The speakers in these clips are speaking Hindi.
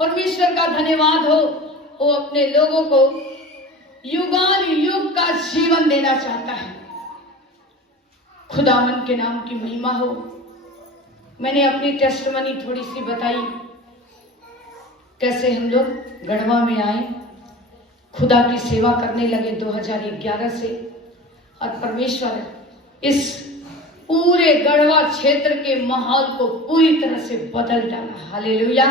परमेश्वर का धन्यवाद हो। वो अपने लोगों को युगान युग का जीवन देना चाहता है। खुदावन के नाम की महिमा हो। मैंने अपनी टेस्टमनी थोड़ी सी बताई, कैसे हम लोग गढ़वा में आए, खुदा की सेवा करने लगे 2011 से, और परमेश्वर इस पूरे गढ़वा क्षेत्र के माहौल को पूरी तरह से बदल डाला। Hallelujah,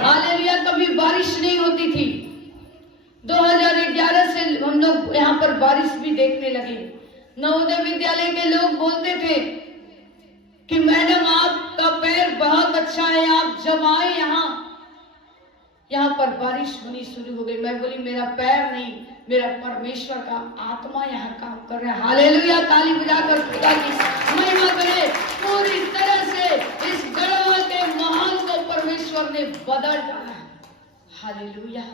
hallelujah. कभी बारिश नहीं होती थी। 2011 से हम लोग यहाँ पर बारिश भी देखने लगे। नवोदय विद्यालय के लोग बोलते थे कि मैडम आपका पैर बहुत अच्छा है, आप जब आए यहाँ पर बारिश होनी शुरू हो गई। मैं बोली मेरा पैर नहीं, मेरा परमेश्वर का आत्मा यहाँ काम कर रहा है। हालेलुया, ताली बजाकर खुदा की महिमा करें। पूरी तरह से इस गढ़वा के माहौल को परमेश्वर ने बदल डाला है। हालेलुया।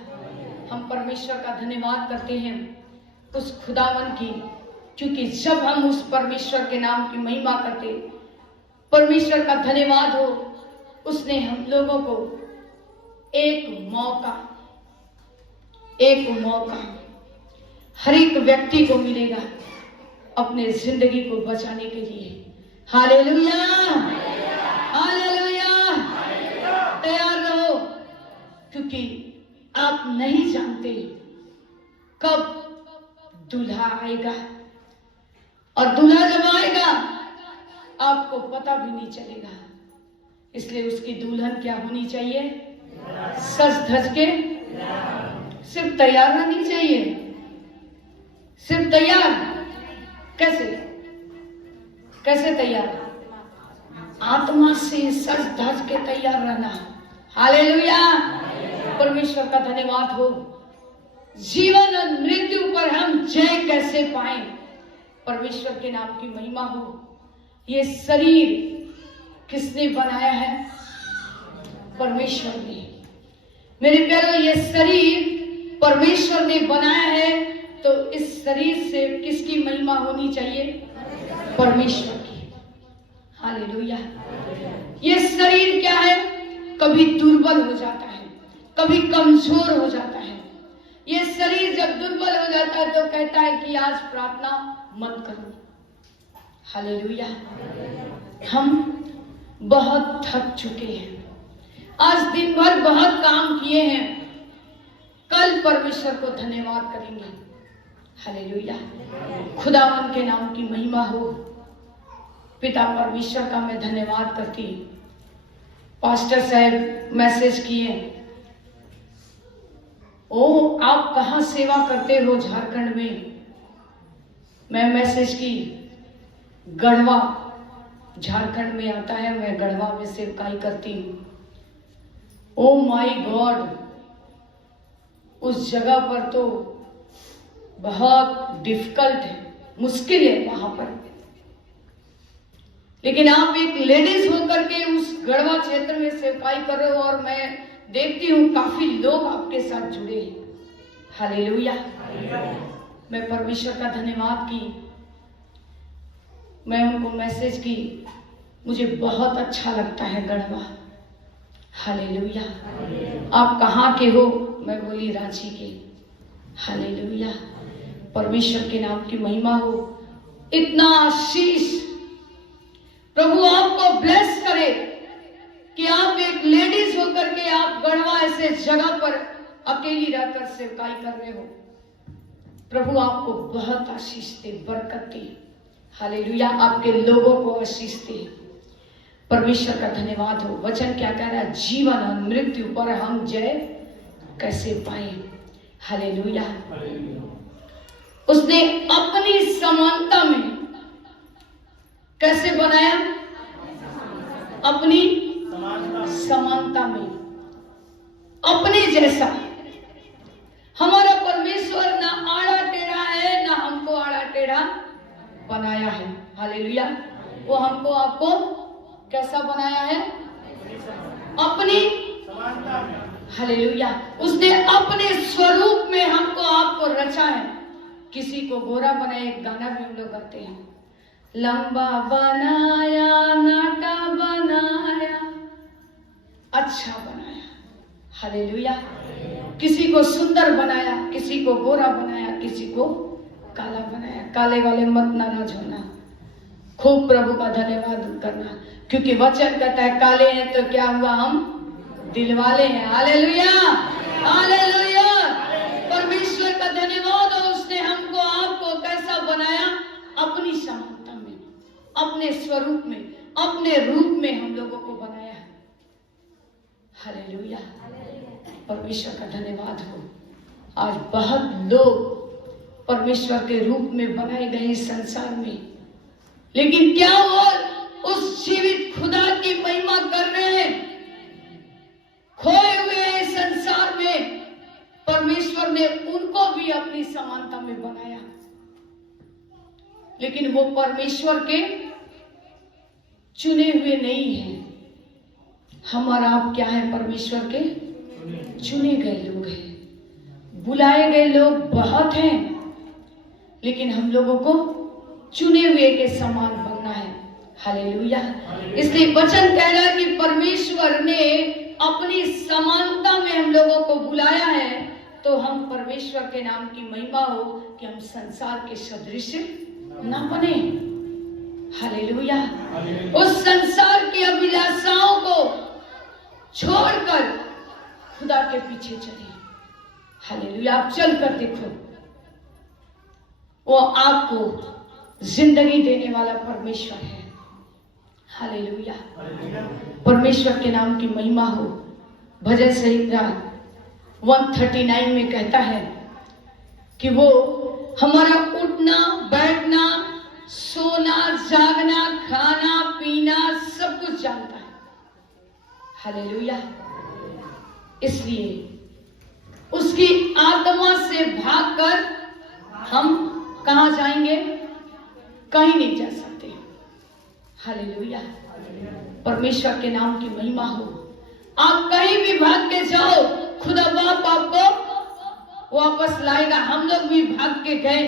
हम परमेश्वर का धन्यवाद करते हैं उस खुदावन की, क्योंकि जब हम उस परमेश्वर के नाम की महिमा करते, परमेश्वर का धन्यवाद हो, उसने हम लोगों को एक मौका हर एक व्यक्ति को मिलेगा अपने जिंदगी को बचाने के लिए। Hallelujah, hallelujah. तैयार रहो, क्योंकि आप नहीं जानते कब दूल्हा आएगा, और दूल्हा जब आएगा आपको पता भी नहीं चलेगा। इसलिए उसकी दुल्हन क्या होनी चाहिए? सज धज के, सिर्फ तैयार रहनी चाहिए। सिर्फ तैयार कैसे तैयार? आत्मा से सज धज के तैयार रहना। हालेलुया, परमेश्वर का धन्यवाद हो। जीवन और मृत्यु पर हम जय कैसे पाएं? परमेश्वर के नाम की महिमा हो। ये शरीर किसने बनाया है? परमेश्वर ने। मेरे प्यारों, ये शरीर परमेश्वर ने बनाया है, तो इस शरीर से किसकी महिमा होनी चाहिए? परमेश्वर की। हालेलुया। ये शरीर क्या है? कभी दुर्बल हो जाता है, कभी कमजोर हो जाता है। ये शरीर जब दुर्बल हो जाता है तो कहता है कि आज प्रार्थना मत करो। हालेलुया। हम बहुत थक चुके हैं, आज दिन भर बहुत काम किए हैं, कल परमेश्वर को धन्यवाद करेंगे। हालेलुया, खुदावन के नाम की महिमा हो। पिता परमेश्वर का मैं धन्यवाद करती। पास्टर साहब मैसेज किए, ओ आप कहाँ सेवा करते हो? झारखंड में। मैं मैसेज की, गढ़वा झारखंड में आता है, मैं गढ़वा में सेवकाई करती हूँ। ओ माय गॉड, उस जगह पर तो बहुत डिफिकल्ट है, मुश्किल है वहां पर। लेकिन आप एक लेडीज होकर के उस गढ़वा क्षेत्र में सेवकाई कर रहे हो, और मैं देखती हूँ काफी लोग आपके साथ जुड़े हैं। हालेलुया। मैं परमेश्वर का धन्यवाद की। मैं उनको मैसेज की, मुझे बहुत अच्छा लगता है गढ़वा। हालेलुया। आप कहाँ के हो? मैं बोली रांची के। हालेलुया, परमेश्वर के नाम की महिमा हो। इतना आशीष प्रभु आपको ब्लेस करे कि आप एक लेडीज होकर के आप गढ़वा ऐसे जगह पर अकेली रहकर सेवकाई कर रहे हो। प्रभु आपको बहुत आशीष दे, बरकत दे। हालेलुया, आपके लोगों को आशीष दे। परमेश्वर का धन्यवाद हो। वचन क्या कह रहा है? जीवन और मृत्यु पर हम जय कैसे पाए? हालेलुया। उसने अपनी समानता में कैसे बनाया? अपनी समानता में, अपने जैसा। हमारा परमेश्वर ना आड़ा टेढ़ा है, ना हमको आड़ा टेढ़ा बनाया है। हालेलुया। वो हमको आपको कैसा बनाया है? अपनी समानता में। हालेलुया। उसने अपने स्वरूप में हमको आपको रचा है। किसी को गोरा बनाया, एक गाना भी हम लोग गाते हैं, लंबा बनाया, नाटा बनाया, अच्छा बनाया। हालेलुया। किसी को सुंदर बनाया, किसी को गोरा बनाया, किसी को काला बनाया। काले वाले मत नाराज होना, खूब प्रभु का धन्यवाद करना, क्योंकि वचन कहता है काले हैं तो क्या हुआ, हम दिल वाले हैं। Hallelujah, hallelujah. परमेश्वर का धन्यवाद हो, उसने हमको आपको कैसा बनाया, अपनी समानता में, अपने स्वरूप में, अपने रूप में हम लोगों को बनाया है। हालेलुया, परमेश्वर का धन्यवाद हो। आज बहुत लोग परमेश्वर के रूप में बनाए गए इस संसार में, लेकिन क्या वो उस जीवित खुदा की महिमा कर रहे हैं? खोए हुए संसार में परमेश्वर ने उनको भी अपनी समानता में बनाया, लेकिन वो परमेश्वर के चुने हुए नहीं हैं। हम और आप क्या है, परमेश्वर के चुने गए लोग हैं। बुलाए गए लोग बहुत हैं, लेकिन हम लोगों को चुने हुए के समान बनना है। हालेलुया। इसलिए वचन कह रहा है कि परमेश्वर ने अपनी समानता में हम लोगों को बुलाया है, तो हम परमेश्वर के नाम की महिमा हो कि हम संसार के सदृश ना बने। हालेलुया। उस संसार की अभिलाषाओं को छोड़कर खुदा के पीछे चले। हालेलुया। आप चलकर देखो, वो आपको जिंदगी देने वाला परमेश्वर है। हालेलुया। परमेश्वर के नाम की महिमा हो। भजन संहिता 139 में कहता है कि वो हमारा उठना, बैठना, सोना, जागना, खाना, पीना सब कुछ जानता है। हालेलुया। इसलिए उसकी आत्मा से भागकर हम कहां जाएंगे? कहीं नहीं जा सकते। हालेलुया। परमेश्वर के नाम की महिमा हो। आप कहीं भी भाग के जाओ, खुदा बाप आपको वापस लाएगा। हम लोग भी भाग के गए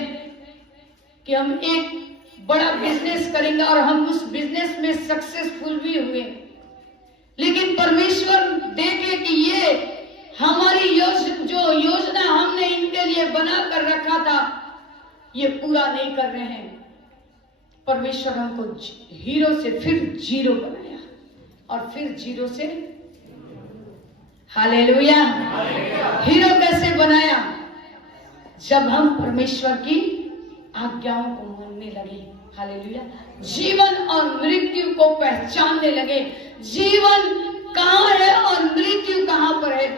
कि हम एक बड़ा बिजनेस करेंगे और हम उस बिजनेस में सक्सेसफुल भी हुए, लेकिन परमेश्वर देखे कि ये हमारी जो योजना हमने इनके लिए बना कर रखा था, ये पूरा नहीं कर रहे हैं। परमेश्वर हमको हीरो से फिर जीरो बनाया और फिर जीरो से हालेलुया। हीरो कैसे बनाया? जब हम परमेश्वर की आज्ञाओं को मानने लगे। हालेलुया। जीवन और मृत्यु को पहचानने लगे। जीवन कहाँ है और मृत्यु कहाँ पर है?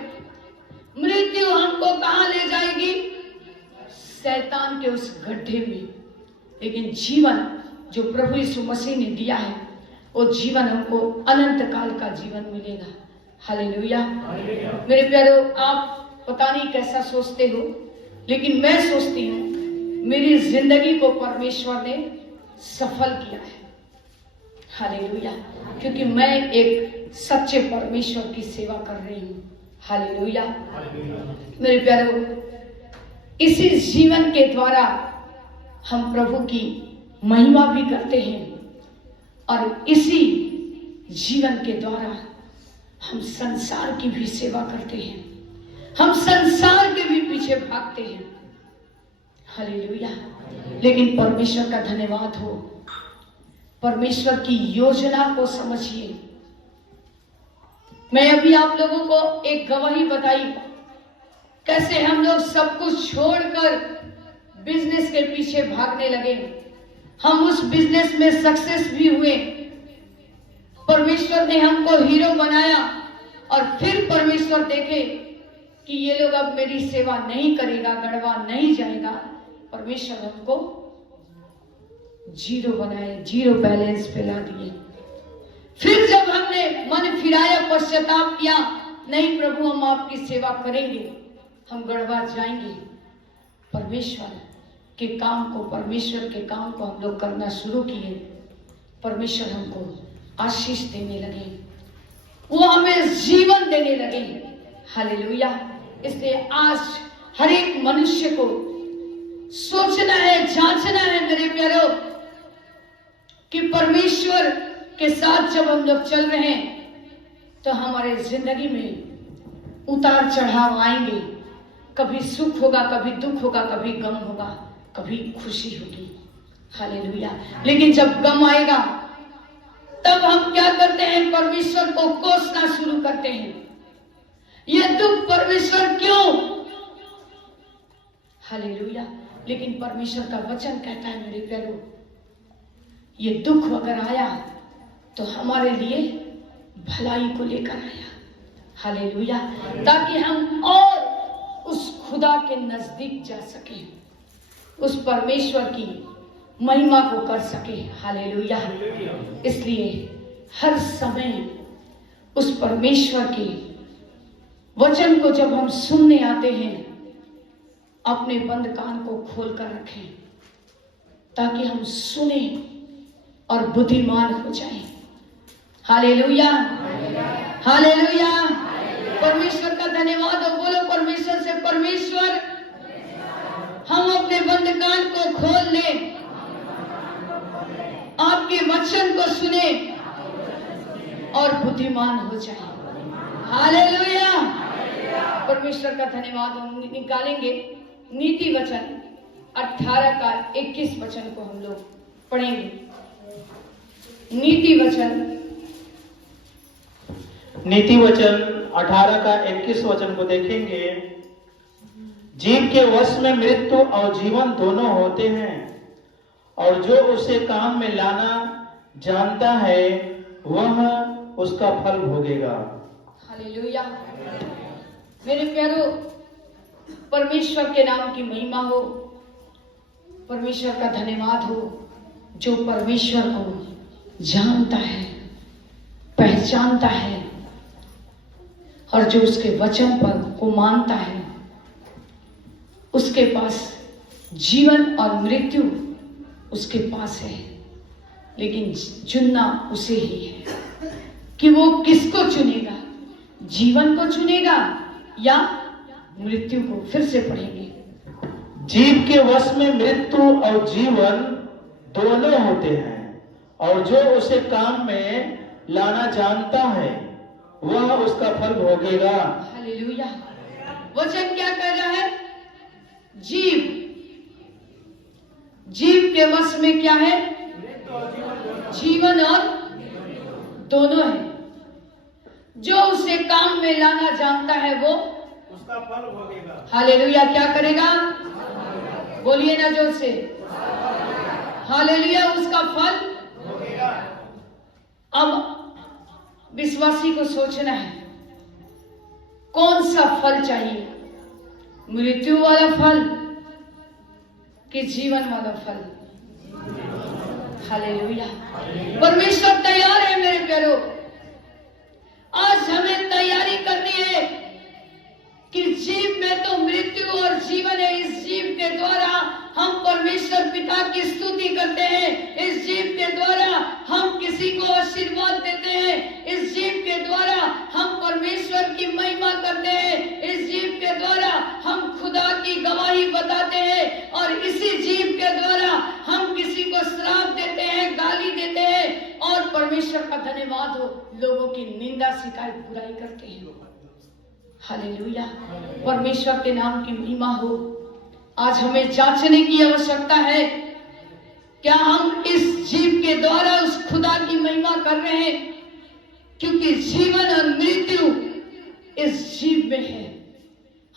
मृत्यु हमको कहाँ ले जाएगी? शैतान के उस गड्ढे में। लेकिन जीवन जो प्रभु यीशु मसीह ने दिया है, वो जीवन हमको अनंत काल का जीवन मिलेगा। हालेलुया। मेरे प्यारो, आप पता नहीं कैसा सोचते हो, लेकिन मैं सोचती हूँ मेरी जिंदगी को परमेश्वर ने सफल किया है। हालेलुया। क्योंकि मैं एक सच्चे परमेश्वर की सेवा कर रही हूँ। हालेलुया। मेरे प्यारो, इसी जीवन के द्वारा हम प्रभु की महिमा भी करते हैं और इसी जीवन के द्वारा हम संसार की भी सेवा करते हैं। हम संसार के भी पीछे भागते हैं। हालेलुया। लेकिन परमेश्वर का धन्यवाद हो। परमेश्वर की योजना को समझिए। मैं अभी आप लोगों को एक गवाही बताई, कैसे हम लोग सब कुछ छोड़कर बिजनेस के पीछे भागने लगे। हम उस बिजनेस में सक्सेस भी हुए। परमेश्वर ने हमको हीरो बनाया और फिर परमेश्वर देखे कि ये लोग अब मेरी सेवा नहीं करेगा, गड़वा नहीं जाएगा। परमेश्वर हमको जीरो बनाए, जीरो बैलेंस पे ला दिए। फिर जब हमने मन फिराया, पश्चाताप किया, नहीं प्रभु हम आपकी सेवा करेंगे, हम गड़वा जाएंगे, परमेश्वर के काम को, परमेश्वर के काम को हम लोग करना शुरू किए। परमेश्वर हमको आशीष देने लगे, वो हमें जीवन देने लगे। हालेलुया। इसलिए आज हर एक मनुष्य को सोचना है, जांचना है मेरे प्यारो, कि परमेश्वर के साथ जब हम लोग चल रहे हैं तो हमारे जिंदगी में उतार चढ़ाव आएंगे, कभी सुख होगा, कभी दुख होगा, कभी गम होगा, कभी खुशी होगी। हालेलुया। लेकिन जब गम आएगा तब हम क्या करते हैं? परमेश्वर को कोसना शुरू करते हैं। ये दुख परमेश्वर क्यों? हालेलुया। लेकिन परमेश्वर का वचन कहता है मेरे प्यारो, ये दुख अगर आया तो हमारे लिए भलाई को लेकर आया। हालेलुया। ताकि हम और उस खुदा के नजदीक जा सके, उस परमेश्वर की महिमा को कर सके। हालेलुया। इसलिए हर समय उस परमेश्वर के वचन को जब हम सुनने आते हैं, अपने बंद कान को खोल कर रखें ताकि हम सुने और बुद्धिमान हो जाएं। Hallelujah, hallelujah. परमेश्वर का धन्यवाद हो। बोलो परमेश्वर से, परमेश्वर हम अपने बंद कान को खोल लें, आपके वचन को सुने और बुद्धिमान हो जाए। हालेलुया। परमेश्वर का धन्यवाद हम निकालेंगे नीति वचन 18 का 21 वचन को हम लोग पढ़ेंगे। नीति वचन 18 का 21 वचन को देखेंगे। जीव के वश में मृत्यु और जीवन दोनों होते हैं, और जो उसे काम में लाना जानता है वह उसका फल भोगेगा। हालेलुया। मेरे प्यारो, परमेश्वर के नाम की महिमा हो, परमेश्वर का धन्यवाद हो। जो परमेश्वर को जानता है, पहचानता है और जो उसके वचन पर को मानता है, उसके पास जीवन और मृत्यु उसके पास है। लेकिन चुनना उसे ही है कि वो किसको चुनेगा, जीवन को चुनेगा या मृत्यु को। फिर से पढ़ेंगे। जीव के वश में मृत्यु और जीवन दोनों होते हैं, और जो उसे काम में लाना जानता है वह उसका फल भोगेगा। हालेलुया। वचन क्या कह रहा है? जीव के वश में क्या है? जीवन और दोनों है। जो उसे काम में लाना जानता है वो उसका फल भोगेगा। हालेलुया। क्या करेगा? बोलिए ना जोर से। हालेलुया। उसका फल भोगेगा। अब विश्वासी को सोचना है कौन सा फल चाहिए, मृत्यु वाला फल कि जीवन वाला फल। हालेलुया। परमेश्वर तैयार है मेरे प्यारो। आज हमें तैयारी करनी है कि जीव में तो मृत्यु और जीवन है। इस जीव के द्वारा हम परमेश्वर पिता की स्तुति करते हैं। इस जीव के द्वारा हम किसी को आशीर्वाद देते हैं। इस जीव के द्वारा हम परमेश्वर की महिमा करते हैं। इस जीव के द्वारा हम खुदा की गवाही बताते हैं, और इसी जीव के द्वारा हम किसी को श्राप देते हैं, गाली देते हैं, और परमेश्वर का धन्यवाद हो, लोगों की निंदा, शिकायत, बुराई करते हैं। हालेलुया। परमेश्वर के नाम की महिमा हो। आज हमें जांचने की आवश्यकता है, क्या हम इस जीव के द्वारा उस खुदा की महिमा कर रहे हैं? क्योंकि जीवन और मृत्यु इस जीव में है,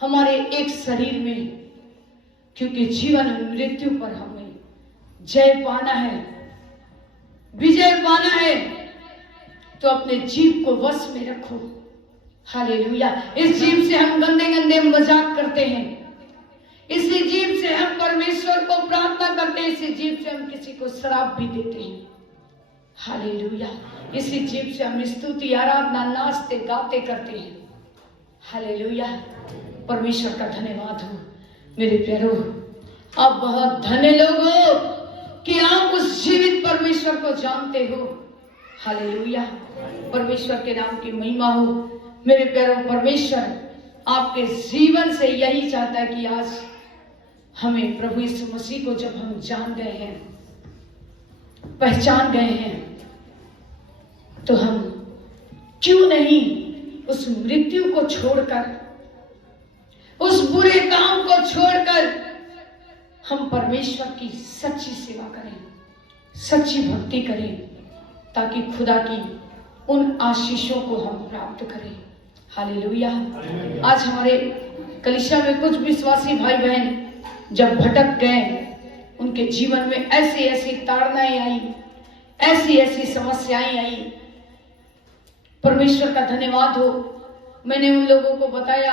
हमारे एक शरीर में। क्योंकि जीवन और मृत्यु पर हमें जय पाना है, विजय पाना है, तो अपने जीव को वश में रखो। हालेलुया। इस जीव से हम गंदे गंदे मजाक करते हैं, इसी जीव से हम परमेश्वर को प्रार्थना करते हैं, इसी जीव से हम किसी को श्राप भी देते हैं। हालेलुया। इसी जीव से हम स्तुति, आराधना, नाचते गाते करते हैं। हालेलुया। परमेश्वर का धन्यवाद हो। मेरे प्यारो, आप बहुत धन्य लोग हो कि आप उस जीवित परमेश्वर को जानते हो। हालेलुया। परमेश्वर के नाम की महिमा हो। मेरे प्यारो, परमेश्वर आपके जीवन से यही चाहता है कि आज हमें प्रभु यीशु मसीह को जब हम जान गए हैं, पहचान गए हैं, तो हम क्यों नहीं उस मृत्यु को छोड़कर, उस बुरे काम को छोड़कर हम परमेश्वर की सच्ची सेवा करें, सच्ची भक्ति करें, ताकि खुदा की उन आशीषों को हम प्राप्त करें। हालेलुया। आज हमारे कलीसिया में कुछ विश्वासी भाई बहन जब भटक गए, उनके जीवन में ऐसी ऐसी ताड़नाएं आई, ऐसी ऐसी समस्याएं आई। परमेश्वर का धन्यवाद हो, मैंने उन लोगों को बताया,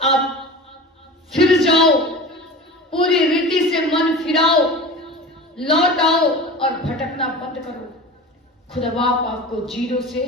आप फिर जाओ, पूरी रीति से मन फिराओ, लौट आओ और भटकना बंद करो। खुदा बाप आपको जीरो से